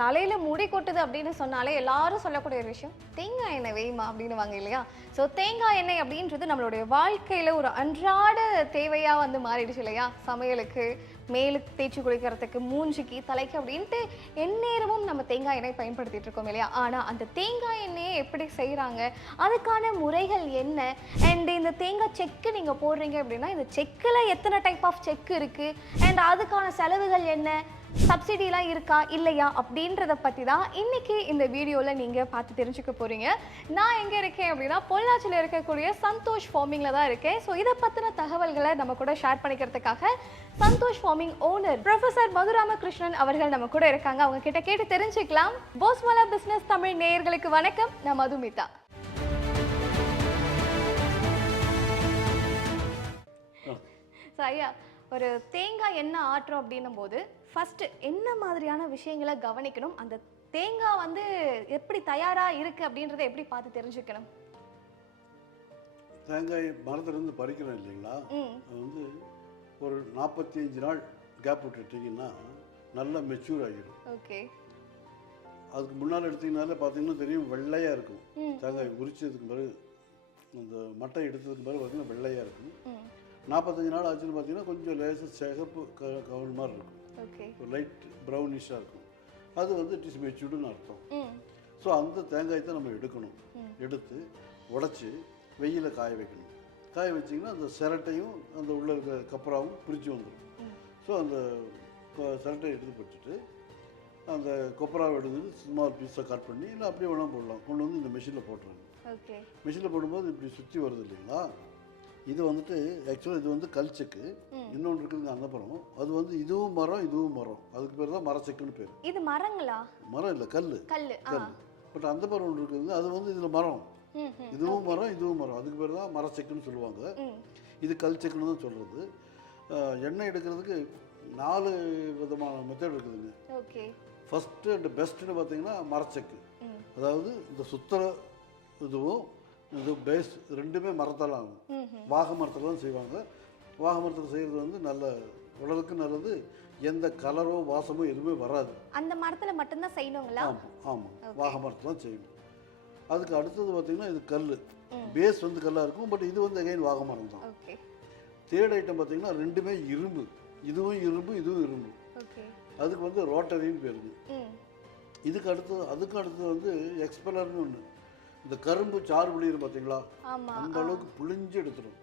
தலையில முடி கொட்டுது அப்படின்னு சொன்னாலே எல்லாரும் சொல்லக்கூடிய ஒரு விஷயம் தேங்காய் எண்ணெய் வேயுமா அப்படின்னு வாங்க இல்லையா. ஸோ தேங்காய் எண்ணெய் அப்படின்றது நம்மளுடைய வாழ்க்கையில ஒரு அன்றாட தேவையா வந்து மாறிடுச்சு இல்லையா. சமையலுக்கு, மேலுக்கு தேய்ச்சி குளிக்கிறதுக்கு, மூஞ்சிக்கு, தலைக்கு அப்படின்ட்டு எந்நேரமும் நம்ம தேங்காய் எண்ணெய் பயன்படுத்திட்டு இருக்கோம் இல்லையா. ஆனால் அந்த தேங்காய் எண்ணெயை எப்படி செய்கிறாங்க, அதுக்கான முறைகள் என்ன, அண்ட் இந்த தேங்காய் செக்கு நீங்கள் போடுறீங்க அப்படின்னா இந்த செக்கில் எத்தனை டைப் ஆஃப் செக்கு இருக்குது, அண்ட் அதுக்கான செலவுகள் என்ன, சப்சிடிலாம் இருக்கா இல்லையா அப்படின்றத பற்றி தான் இன்றைக்கி இந்த வீடியோவில் நீங்கள் பார்த்து தெரிஞ்சுக்க போகிறீங்க. நான் எங்கே இருக்கேன் அப்படின்னா பொள்ளாச்சியில் இருக்கக்கூடிய சந்தோஷ் ஃபார்மிங்கில் தான் இருக்கேன். ஸோ இதை பற்றின தகவல்களை நம்ம கூட ஷேர் பண்ணிக்கிறதுக்காக Santhosh farming owner professor Madhuramakrishnan அவர்கள் நம்ம கூட இருக்காங்க. அவங்க கிட்ட கேட்டு தெரிஞ்சுக்கலாம். போஸ்மலா பிஸ்னஸ் தமிழ் நேயர்களுக்கு வணக்கம். நான் மதுமிதா. ஸோ ஐயா, ஒரு தேங்காய் எண்ணெய் ஆட்டுறோம் அப்படின்னும் போது ஃபர்ஸ்ட் என்ன மாதிரியான விஷயங்களை கவனிக்கணும், அந்த தேங்காய் வந்து எப்படி தயாரா இருக்கு அப்படின்றத எப்படி பார்த்து தெரிஞ்சுக்கணும்? தேங்காய் மரத்துலேருந்து பறிக்கிறோம் இல்லைங்களா, அது வந்து ஒரு 45 நாள் கேப் விட்டுட்டிங்கன்னா நல்லா மெச்சூர் ஆகிடும். ஓகே. அதுக்கு முன்னால் எடுத்தீங்கனாலே பார்த்தீங்கன்னா தெரியும், வெள்ளையாக இருக்கும். தேங்காய் உரிச்சதுக்கு பிறகு அந்த மட்டை எடுத்ததுக்கு பிறகு பார்த்தீங்கன்னா வெள்ளையாக இருக்கும். 45 நாள் ஆச்சுன்னு பார்த்தீங்கன்னா கொஞ்சம் லேசாக சிகப்பு கவுன் மாதிரி இருக்கும். ஒரு லைட் ப்ரௌனிஷாக இருக்கும். அது வந்து இட் இஸ் மெச்சூர்டுன்னு அர்த்தம். ஸோ அந்த தேங்காய் தான் நம்ம எடுக்கணும். எடுத்து உடச்சி வெயிலில் காய வைக்கணும். காய வச்சிங்கன்னா அந்த சிரட்டையும் அந்த உள்ளே இருக்கிற கப்பராவும் பிரித்து வந்துடும். ஸோ அந்த சிரட்டையை எடுத்து போட்டுட்டு அந்த கொப்பராவை எடுத்து ஸ்மால் பீஸாக கட் பண்ணி இல்லை அப்படியே வேணால் போடலாம். கொண்டு வந்து இந்த மிஷினில் போட்டுறாங்க. மிஷினில் போடும்போது இப்படி சுற்றி வருது இல்லைங்களா. இது வந்துட்டு ஆக்சுவலாக இது வந்து கல் செக்கு. இன்னொன்று இருக்குதுங்க அந்த மரம். அது வந்து இதுவும் மரம் இதுவும் மரம். அதுக்கு பேர் தான் மரச்செக்குன்னு பேர். இது மரங்களா? மரம் இல்லை, கல். கல். பட் அந்த மரம் ஒன்று இருக்குது, அது வந்து இதில் மரம். இதுவும் மரம் இதுவும் மரம். அதுக்கு பேர் தான் மரச்செக்குன்னு சொல்லுவாங்க. இது கல் செக்குன்னு தான் சொல்கிறது. எண்ணெய் எடுக்கிறதுக்கு 4 விதமான மெத்தட் இருக்குதுங்க. ஓகே. ஃபஸ்ட்டு அண்ட் பெஸ்ட்டுன்னு பார்த்தீங்கன்னா மரச்செக்கு. அதாவது இந்த சுத்தர இதுவும் இது பேஸ் ரெண்டுமே மரத்தால் ஆகும். வாகை மரத்தில் தான் செய்வாங்க. வாகை மரத்தில் செய்கிறது வந்து நல்ல உடலுக்கு நல்லது. எந்த கலரோ வாசமோ எதுவுமே வராது. அந்த மரத்தில் மட்டும்தான் செய்யணுங்களா? ஆமாம் ஆமாம், வாகை மரத்தில் தான் செய்யணும். அதுக்கு அடுத்தது பார்த்தீங்கன்னா இது கல். பேஸ் வந்து கல்லாக இருக்கும். பட் இது வந்து அகைன் வாகை மரம் தான். தேர்ட் ஐட்டம் பார்த்தீங்கன்னா ரெண்டுமே இரும்பு. இதுவும் இரும்பு இதுவும் இரும்பு. அதுக்கு வந்து ரோட்டரின்னு பேருங்க. அதுக்கு அடுத்தது வந்து எக்ஸ்பெலர்னு ஒன்று. இந்த கரும்பு சாறு புளியும் பார்த்தீங்களா, அந்த அளவுக்கு புளிஞ்சு எடுத்துடும்.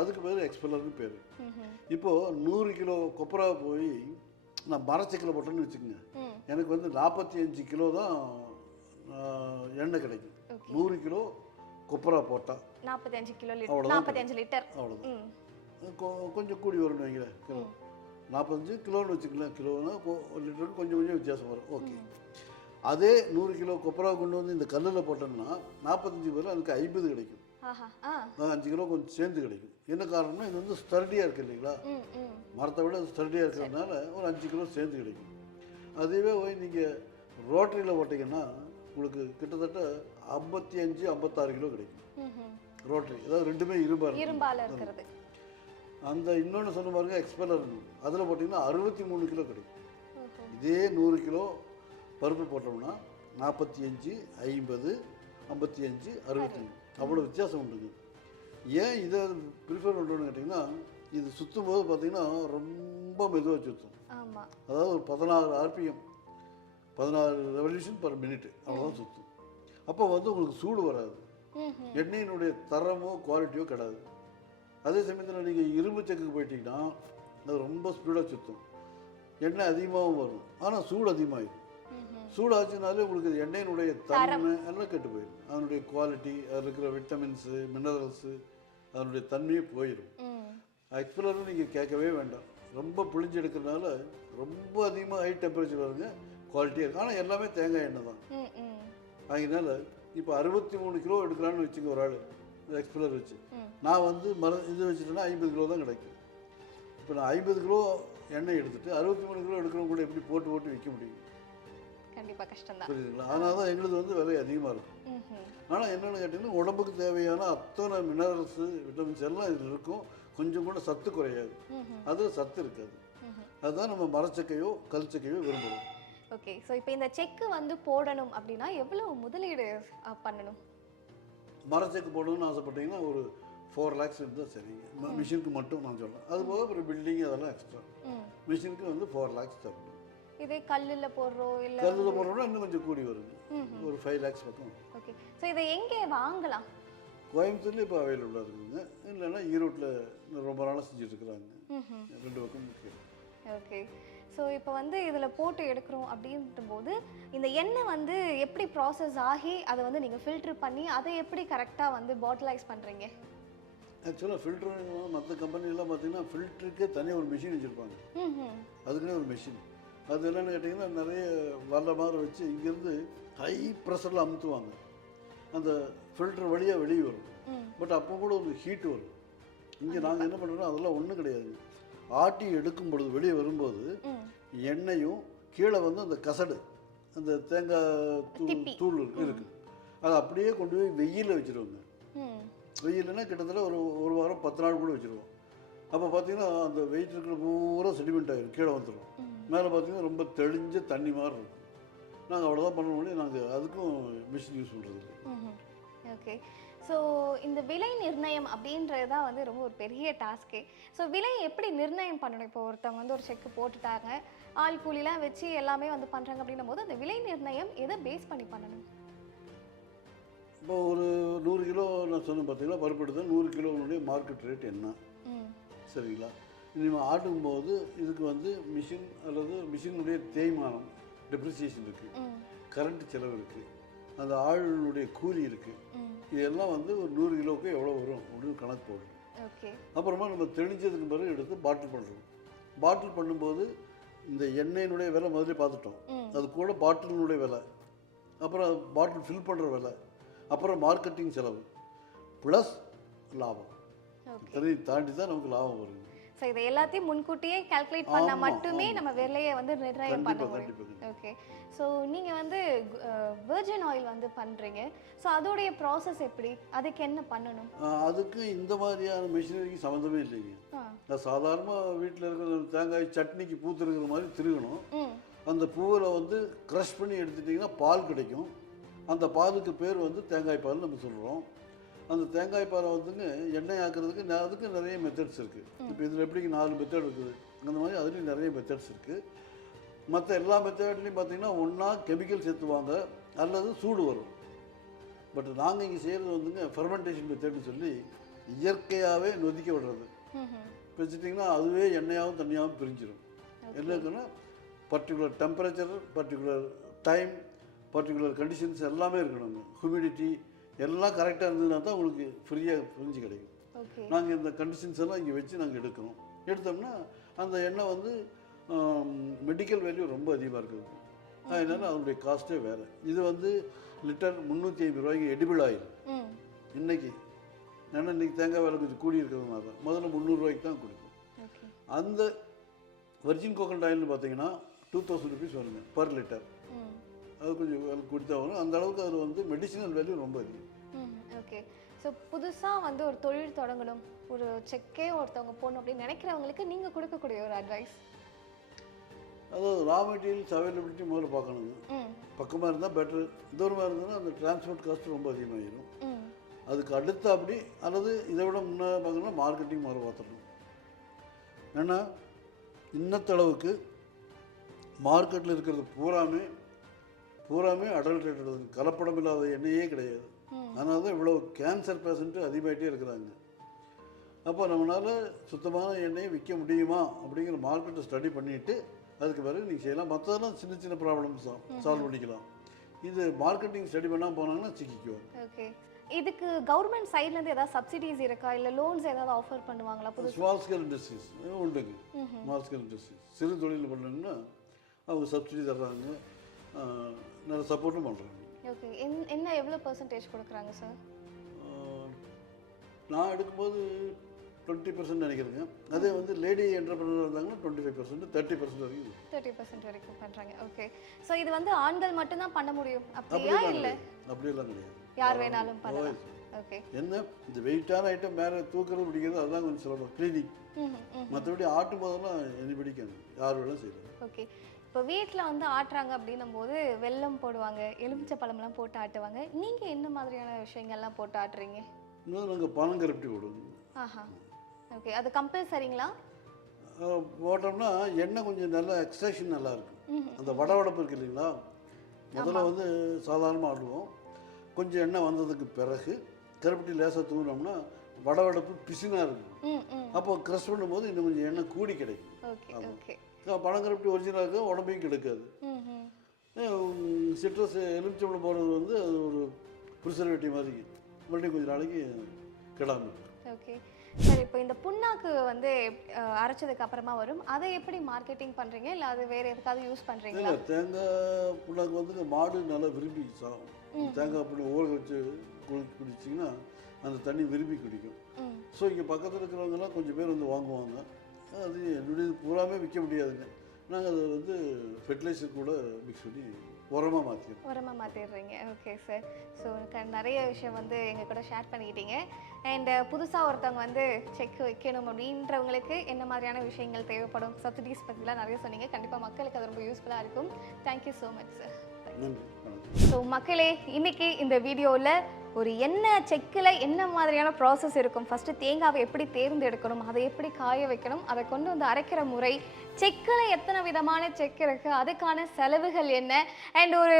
அதுக்கு பேர் எக்ஸ்பெல்லர்னு பேர். இப்போது 100 கிலோ கொப்பரா போய் நான் மரச்செக்கில் போட்டேன்னு வச்சுக்கோங்க, எனக்கு வந்து 45 கிலோ தான் எண்ணெய் கிடைக்கும். 100 கிலோ கொப்பரா போட்டால் 45 கிலோ லிட்டர். அவ்வளோதான். கொஞ்சம் கூடி வரும்னு வைங்களேன். கிலோ 45 கிலோன்னு வச்சுக்கலாம். கிலோன்னா லிட்டருக்கு கொஞ்சம் கொஞ்சம் வித்தியாசம் வரும். ஓகே. அதே 100 கிலோ கொப்பரா கொண்டு வந்து இந்த கல்லில் போட்டோம்னா 45 பேர் அதுக்கு 50 கிடைக்கும். 5 கிலோ கொஞ்சம் சேர்ந்து கிடைக்கும். என்ன காரணம்னா இது வந்து ஸ்டர்டியாக இருக்குது இல்லைங்களா, மரத்தை விட ஸ்டர்டியாக இருக்கிறதுனால ஒரு 5 கிலோ சேர்ந்து கிடைக்கும். அதுவே போய் நீங்கள் ரோட்டரியில் போட்டிங்கன்னா உங்களுக்கு கிட்டத்தட்ட 55-56 கிலோ கிடைக்கும். ரோட்டரி, அதாவது ரெண்டுமே இரும்பால் இருக்கிறது. அந்த இன்னொன்று சொன்ன பாருங்க எக்ஸ்பெல்லர், அதில் போட்டிங்கன்னா 63 கிலோ கிடைக்கும். இதே 100 கிலோ பருப்பு போட்டோம்னா 45, 50, 55, 65 அவ்வளோ வித்தியாசம் உண்டுங்க. ஏன் இதை ப்ரிஃபர் பண்ணுறோன்னு கேட்டிங்கன்னா, இது சுற்றும் போது பார்த்தீங்கன்னா ரொம்ப மெதுவாக சுற்றும். அதாவது ஒரு 16 RPM, 16 ரெவல்யூஷன் பர் மினிட் அவ்வளோதான் சுற்றும். அப்போ வந்து உங்களுக்கு சூடு வராது. எண்ணெயினுடைய தரமோ குவாலிட்டியோ கிடையாது. அதே சமயத்தில் நீங்கள் இரும்பு செக்குக்கு போயிட்டீங்கன்னா அது ரொம்ப ஸ்பீடாக சுற்றும். எண்ணெய் அதிகமாகவும் வரும், ஆனால் சூடு அதிகமாகிடும். சூடாச்சுனாலே உங்களுக்கு எண்ணெயினுடைய தன்மை எல்லாம் கெட்டு போயிடும். அதனுடைய குவாலிட்டி, அதில் இருக்கிற விட்டமின்ஸு, மினரல்ஸு, அதனுடைய தன்மையே போயிடும். எக்ஸ்பெல்லரும் நீங்கள் கேட்கவே வேண்டாம். ரொம்ப புளிஞ்சு எடுக்கிறதுனால ரொம்ப அதிகமாக ஹை டெம்பரேச்சர் வருங்க, குவாலிட்டியாக இருக்கும். ஆனால் எல்லாமே தேங்காய் எண்ணெய் தான். அதனால இப்போ 63 கிலோ எடுக்கிறான்னு வச்சுங்க ஒரு ஆள் எக்ஸ்பெல்லர் வச்சு. நான் வந்து இது வச்சுட்டேன்னா 50 கிலோ தான் கிடைக்கும். இப்போ நான் 50 கிலோ எண்ணெய் எடுத்துட்டு 63 கிலோ எடுக்கிறவங்க கூட எப்படி போட்டு விற்க முடியும்? கண்டிப்பாக கஷ்டம் தான். புரியுதுங்களா? அதனால தான் எங்களுக்கு வந்து விலை அதிகமாக இருக்கும். ஆனால் என்னென்னு கேட்டிங்கன்னா உடம்புக்கு தேவையான அத்தனை மினரல்ஸு, விட்டமின்ஸ் எல்லாம் இதில் இருக்கும். கொஞ்சம் கூட சத்து குறையாது. அதில் சத்து இருக்காது. அதுதான் நம்ம மரச்சக்கையோ கல் சக்கையோ விரும்புகிறோம். ஓகே. ஸோ இப்போ இந்த செக்கு வந்து போடணும் அப்படின்னா எவ்வளவு முதலீடு பண்ணணும்? மரச்செக்கு போடணும்னு ஆசைப்பட்டீங்கன்னா ஒரு 4 lakhs இருந்தால் சரிங்க. மிஷினுக்கு மட்டும் நான் சொல்கிறேன். அது போக அப்புறம் பில்டிங் அதெல்லாம் எக்ஸ்ட்ரா. மிஷினுக்கு வந்து 4 lakhs தரணும். இதே கல்லில் போடுறோம் இல்லை கல்லில் போடுறோம்னா இன்னும் கொஞ்சம் கூடி வருது. ஒரு 5 lakhs பக்கம். ஓகே. ஸோ இதை எங்கே வாங்கலாம்? கோயம்புத்தூர்லேயே இப்போ அவைலபிளாக இருக்குதுங்க. இல்லைன்னா ஈரோட்டில் ரொம்ப நாளாக செஞ்சுட்டு இருக்கிறாங்க. 2 பக்கம் முக்கியம். ஓகே. ஸோ இப்போ வந்து இதில் போட்டு எடுக்கிறோம் அப்படின்ற போது இந்த எண்ணெய் வந்து எப்படி ப்ராசஸ் ஆகி அதை வந்து நீங்கள் ஃபில்ட்ரு பண்ணி அதை எப்படி கரெக்டாக வந்து பாட்டிலைஸ் பண்ணுறீங்க? ஆக்சுவலாக ஃபில்ட்ரு மற்ற கம்பெனிலாம் பார்த்தீங்கன்னா ஃபில்ட்ருக்கே தனியாக ஒரு மிஷின் வச்சுருப்பாங்க. அதுக்குன்னே ஒரு மிஷின். அது என்னென்னு கேட்டிங்கன்னா நிறைய வர்ற மாதிரி வச்சு இங்கேருந்து ஹை ப்ரெஷரில் அமுத்துவாங்க. அந்த ஃபில்ட்ரு வழியாக வெளியே வரும். பட் அப்போ கூட ஒரு ஹீட் வரும். இங்கே நாங்கள் என்ன பண்ணுறோம் அதெல்லாம் ஒன்றும் கிடையாது. ஆட்டி எடுக்கும் பொழுது வெளியே வரும்போது எண்ணெயும் கீழே வந்து அந்த கசடு அந்த தேங்காய் தூள் இருக்குது அதை அப்படியே கொண்டு போய் வெயிலில் வச்சுருவாங்க. வெயில்னா கிட்டத்தட்ட ஒரு வாரம் 10 நாள் கூட வச்சுருவோம். அப்போ பார்த்தீங்கன்னா அந்த வெயிட் இருக்கிற பூரா செடிமெண்ட் ஆகிடும், கீழே வந்துடும். மேலே பார்த்தீங்கன்னா ரொம்ப தெளிஞ்ச தண்ணி மாதிரி இருக்கும். நாங்கள் அவ்வளோதான் பண்ண முடியும். நாங்கள் அதுக்கும் மிஷின் யூஸ் பண்ணுறது. ஓகே. ஸோ இந்த விலை நிர்ணயம் அப்படின்றது தான் வந்து ரொம்ப ஒரு பெரிய டாஸ்க்கே. ஸோ விலை எப்படி நிர்ணயம் பண்ணணும்? இப்போ ஒருத்தவங்க வந்து ஒரு செக்கு போட்டுட்டாங்க, ஆள் கூலிலாம் வச்சு எல்லாமே வந்து பண்ணுறாங்க அப்படின்னும் போது அந்த விலை நிர்ணயம் எதை பேஸ் பண்ணி பண்ணணும்? இப்போ ஒரு 100 கிலோ நான் சொன்னேன் பார்த்தீங்களா, பருப்பு எடுத்தால் 100 கிலோனுடைய மார்க்கெட் ரேட் என்ன, சரிங்களா? இனிமேல் ஆட்டும்போது இதுக்கு வந்து மிஷின் அல்லது மிஷினுடைய தேய்மானம் டெப்ரிசியேஷன் இருக்குது, கரண்ட் செலவு இருக்குது, அந்த ஆளுடைய கூலி இருக்குது. இதெல்லாம் வந்து ஒரு 100 கிலோவுக்கு எவ்வளோ வரும் அப்படின்னு கணக்கு போடணும். அப்புறமா நம்ம தெளிஞ்சதுக்கு பிறகு எடுத்து பாட்டில் பண்ணுறோம். பாட்டில் பண்ணும்போது இந்த எண்ணெயினுடைய விலை முதல்ல பார்த்துட்டோம். அது கூட பாட்டிலினுடைய விலை, அப்புறம் பாட்டில் ஃபில் பண்ணுற விலை, அப்புறம் மார்க்கெட்டிங் செலவு ப்ளஸ் லாபம். இத்தனையும் தாண்டி தான் நமக்கு லாபம் வருது. ஸோ இதை எல்லாத்தையும் முன்கூட்டியே கால்குலேட் பண்ணால் மட்டுமே நம்ம விலையை வந்து நிர்ணயம் பண்ண முடியும். ஓகே. ஸோ நீங்கள் வந்து வெர்ஜின் ஆயில் வந்து பண்ணுறீங்க. ஸோ அதோடைய ப்ராசஸ் எப்படி, அதுக்கு என்ன பண்ணணும்? அதுக்கு இந்த மாதிரியான மிஷினரிக்கு சம்மந்தமே இல்லைங்க. சாதாரணமாக வீட்டில் இருக்கிற தேங்காய் சட்னிக்கு பூ திருகிற மாதிரி திருகணும். அந்த பூவில் வந்து க்ரஷ் பண்ணி எடுத்துட்டிங்கன்னா பால் கிடைக்கும். அந்த பாலுக்கு பேர் வந்து தேங்காய் பால் நம்ம சொல்கிறோம். அந்த தேங்காய் பாலை வந்துங்க எண்ணெய் ஆக்குறதுக்கு அதுக்கு நிறைய மெத்தட்ஸ் இருக்குது. இப்போ இதில் எப்படிங்க 4 மெத்தட் இருக்குது, அந்த மாதிரி அதுலேயும் நிறைய மெத்தட்ஸ் இருக்குது. மற்ற எல்லா மெத்தட்லேயும் பார்த்தீங்கன்னா ஒன்றா கெமிக்கல் சேர்த்துவாங்க அல்லது சூடு வரும். பட் நாங்கள் இங்கே செய்கிறது வந்துங்க ஃபெர்மெண்டேஷன் மெத்தட்னு சொல்லி இயற்கையாகவே நொதிக்க விடுறது. வச்சுட்டிங்கன்னா அதுவே எண்ணெயாகவும் தண்ணியாகவும் பிரிஞ்சிடும். என்ன இருக்குன்னா particular temperature, particular time, particular conditions எல்லாமே இருக்கணுங்க. ஹியூமிடிட்டி எல்லாம் கரெக்டாக இருந்ததுன்னா தான் உங்களுக்கு ஃப்ரீயாக பிரிஞ்சு கிடைக்கும். நாங்கள் இந்த கண்டிஷன்ஸ் எல்லாம் இங்கே வச்சு நாங்கள் எடுக்கணும். எடுத்தோம்னா அந்த எண்ணெய் வந்து மெடிக்கல் வேல்யூ ரொம்ப அதிகமாக இருக்குது. அதனால அதனுடைய காஸ்ட்டே வேறு. இது வந்து லிட்டர் 350 ரூபாய்க்கு எடிபிள் ஆயில் இன்னைக்கு. ஏன்னா இன்றைக்கி தேங்காய் வேலை கொஞ்சம் கூடி இருக்கிறதுனால தான் முதல்ல 300 ரூபாய்க்கு தான் கொடுக்கும். அந்த வர்ஜின் கோகனட் ஆயில்னு பார்த்தீங்கன்னா 2000 rupees வருங்க பர் லிட்டர். அது கொஞ்சம் கொடுத்தா வரும். அந்த அளவுக்கு அது வந்து மெடிசினல் வேல்யூ ரொம்ப அதிகம். ஓகே. ஸோ புதுசாக வந்து ஒரு தொழில் தொடங்கணும், ஒரு செக்கே ஒருத்தவங்க போகணும் அப்படின்னு நினைக்கிறவங்களுக்கு நீங்கள் கொடுக்கக்கூடிய ஒரு அட்வைஸ்? அதாவது ரா மெட்டீரியல்ஸ் அவைலபிலிட்டி முதல்ல பார்க்கணுங்க. பக்கமாக இருந்தால் பெட்ரு. தூரமாக இருந்ததுன்னா அந்த டிரான்ஸ்போர்ட் காஸ்ட் ரொம்ப அதிகமாகிடும். அதுக்கு அடுத்து அப்படி அல்லது இதை விட முன்னாடி பார்க்கணும்னா மார்க்கெட்டிங் முதல்ல பார்த்துடணும். ஏன்னா இன்னத்தளவுக்கு மார்க்கெட்டில் இருக்கிறது பூராமே அடல்ட்ரேட்டட், கலப்படம் இல்லாத எண்ணெயே கிடையாது. அதனால தான் இவ்வளோ கேன்சர் பேஷண்ட்டு அதிகமாகிட்டே இருக்கிறாங்க. அப்போ நம்மளால் சுத்தமான எண்ணெயை விற்க முடியுமா அப்படிங்கிற மார்க்கெட்டை ஸ்டடி பண்ணிவிட்டு அதுக்கு பிறகு நீங்கள் செய்யலாம். மற்றதெல்லாம் சின்ன சின்ன ப்ராப்ளம்ஸ் தான் சால்வ் பண்ணிக்கலாம். இது மார்க்கெட்டிங் ஸ்டடி பண்ணாமல் போனாங்கன்னா சிக்கிக்குவாங்க. ஓகே. இதுக்கு கவர்மெண்ட் சைட்லேருந்து ஏதாவது சப்சிடிஸ் இருக்கா, இல்லை லோன்ஸ் ஏதாவது ஆஃபர் பண்ணுவாங்களா? ஸ்மால் ஸ்கேல் இண்டஸ்ட்ரீஸ் உண்டுங்க. ஸ்மால் ஸ்கேல் இண்டஸ்ட்ரீஸ் சிறு தொழில் பண்ணணும்னா அவங்க சப்சிடி தர்றாங்க, நல்ல சப்போர்ட்டும் பண்ணுறாங்க. ஓகே. என்ன எவ்வளோ பெர்சன்டேஜ் கொடுக்குறாங்க சார்? நான் எடுக்கும்போது 20% நினைக்கிறேங்க. அதே வந்து லேடி என்டர்பிரனர் இருந்தாங்கன்னா 25%, 30% வரைக்கும் 30% வரைக்கும் பண்ணுறாங்க. ஓகே. ஸோ இது வந்து ஆண்கள் மட்டும்தான் பண்ண முடியும் அப்படியா? இல்லை அப்படியெல்லாம் கிடையாது, யார் வேணாலும் பண்ணலாம். ஓகே. என்ன இந்த வெயிட்டான ஐட்டம் மேலே தூக்கிறது பிடிக்கிறது அதெல்லாம் கொஞ்சம் சொல்லணும், கிளீனிங். மற்றபடி ஆட்டும் போதெல்லாம் என்ன பிடிக்கணும், யார் வேணாலும் செய்யலாம். ஓகே. இப்போ வீட்டில் வந்து ஆட்டுறாங்க அப்படின்னும் போது வெல்லம் போடுவாங்க, எலுமிச்சை பழம்லாம் போட்டு ஆட்டுவாங்க. நீங்கள் என்ன மாதிரியான விஷயங்கள்லாம் போட்டு ஆட்டுறீங்க? இன்னும் நாங்கள் பனங்கருப்பட்டி போடுவோம். ஆஹா, ஓகே. அது கம்பல்சரிங்களா? போட்டோம்னா எண்ணெய் கொஞ்சம் நல்லா எக்ஸ்ட்ராக்ஷன் நல்லா இருக்கும். அந்த வடவடப்பு இருக்கு இல்லைங்களா, முதல்ல வந்து சாதாரணமாக ஆடுவோம். கொஞ்சம் எண்ணெய் வந்ததுக்கு பிறகு கருப்பட்டி லேசாக தூங்கினோம்னா வடவடப்பு பிசினாக இருக்கும். அப்போ க்ரஷ் பண்ணும்போது இன்னும் கொஞ்சம் எண்ணெய் கூடி கிடைக்கும். ஓகே. பனங்கருப்பட்டி ஒரிஜினலாக இருக்கும், உடம்பையும் கிடைக்காது. சிட்ரஸ் எலுமிச்சம்பழம் போடுறது வந்து அது ஒரு ப்ரிசர்வேட்டிவ் மாதிரி மறுபடியும் கொஞ்சம் நாளைக்கு கிடாமல். ஓகே சார், இப்போ இந்த புண்ணாக்கு வந்து அரைச்சதுக்கு அப்புறமா வரும், அதை எப்படி மார்க்கெட்டிங் பண்ணுறீங்க, இல்லை அது வேறு எதுக்காவது யூஸ் பண்ணுறீங்களா? இல்லை, தேங்காய் புண்ணாக்கு வந்து மாடு நல்லா விரும்பி சாப்பிடும். தேங்காய் புண்ணு ஊற வச்சு குடிச்சிங்கன்னா அந்த தண்ணி விரும்பி குடிக்கும். ஸோ இங்கே பக்கத்தில் இருக்கிறவங்கலாம் கொஞ்சம் பேர் வந்து வாங்குவாங்க. அது என்னுடைய பூராமே விற்க முடியாதுங்க. நாங்கள் அதை வந்து ஃபெர்டிலைசர் கூட மிக்ஸ் பண்ணி உரமாக மாற்றிடுறீங்க. Okay sir. ஸோ நிறைய விஷயம் வந்து எங்கள் கூட ஷேர் பண்ணிக்கிட்டீங்க. அண்ட் புதுசாக ஒருத்தவங்க வந்து செக் வைக்கணும் அப்படின்றவங்களுக்கு என்ன மாதிரியான விஷயங்கள் தேவைப்படும், சப்சிடிஸ் பற்றிலாம் நிறைய சொன்னீங்க. கண்டிப்பாக மக்களுக்கு அது ரொம்ப யூஸ்ஃபுல்லாக இருக்கும். Thank you so much sir. So மக்களே, இன்னைக்கு இந்த வீடியோவில் ஒரு எண்ணெய் செக்கில் என்ன மாதிரியான ப்ராசஸ் இருக்கும், ஃபஸ்ட்டு தேங்காவை எப்படி தேர்ந்தெடுக்கணும், அதை எப்படி காய வைக்கணும், அதை கொண்டு வந்து அரைக்கிற முறை, செக்கில் எத்தனை விதமான செக் இருக்குது, அதுக்கான செலவுகள் என்ன, அண்ட் ஒரு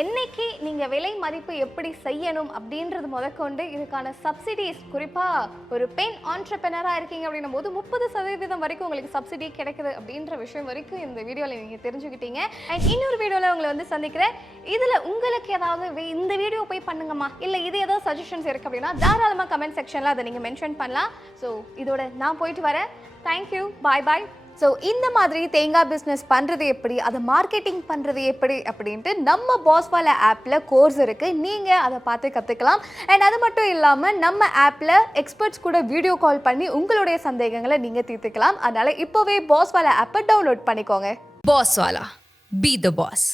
எண்ணெய்க்கு நீங்கள் விலை மதிப்பு எப்படி செய்யணும் அப்படின்றது முதற்கொண்டு இதுக்கான சப்சிடிஸ், குறிப்பாக ஒரு பெண் ஆண்டர்பிரனராக இருக்கீங்க அப்படின்னும் போது 30% வரைக்கும் உங்களுக்கு சப்சிடி கிடைக்குது அப்படின்ற விஷயம் வரைக்கும் இந்த வீடியோவில் நீங்கள் தெரிஞ்சுக்கிட்டீங்க. அண்ட் இன்னொரு வீடியோவில் உங்களை வந்து சந்திக்கிறேன். இதில் உங்களுக்கு ஏதாவது இந்த வீடியோ போய் பண்ணுங்கம்மா, இல்லை இது ஏதாவது சஜஷன்ஸ் இருக்குது அப்படின்னா தாராளமாக கமெண்ட் செக்ஷனில் அதை நீங்கள் மென்ஷன் பண்ணலாம். ஸோ இதோட நான் போயிட்டு வரேன். தேங்க்யூ, பாய் பாய். ஸோ இந்த மாதிரி தேங்காய் பிஸ்னஸ் பண்ணுறது எப்படி, அதை மார்க்கெட்டிங் பண்ணுறது எப்படி அப்படின்ட்டு நம்ம பாஸ்வாலா ஆப்பில் கோர்ஸ் இருக்குது, நீங்கள் அதை பார்த்து கற்றுக்கலாம். அண்ட் அது மட்டும் இல்லாமல் நம்ம ஆப்பில் எக்ஸ்பர்ட்ஸ் கூட வீடியோ கால் பண்ணி உங்களுடைய சந்தேகங்களை நீங்கள் தீர்த்துக்கலாம். அதனால் இப்போவே பாஸ்வாலா ஆப்பை டவுன்லோட் பண்ணிக்கோங்க. பாஸ்வாலா, பி த பாஸ்.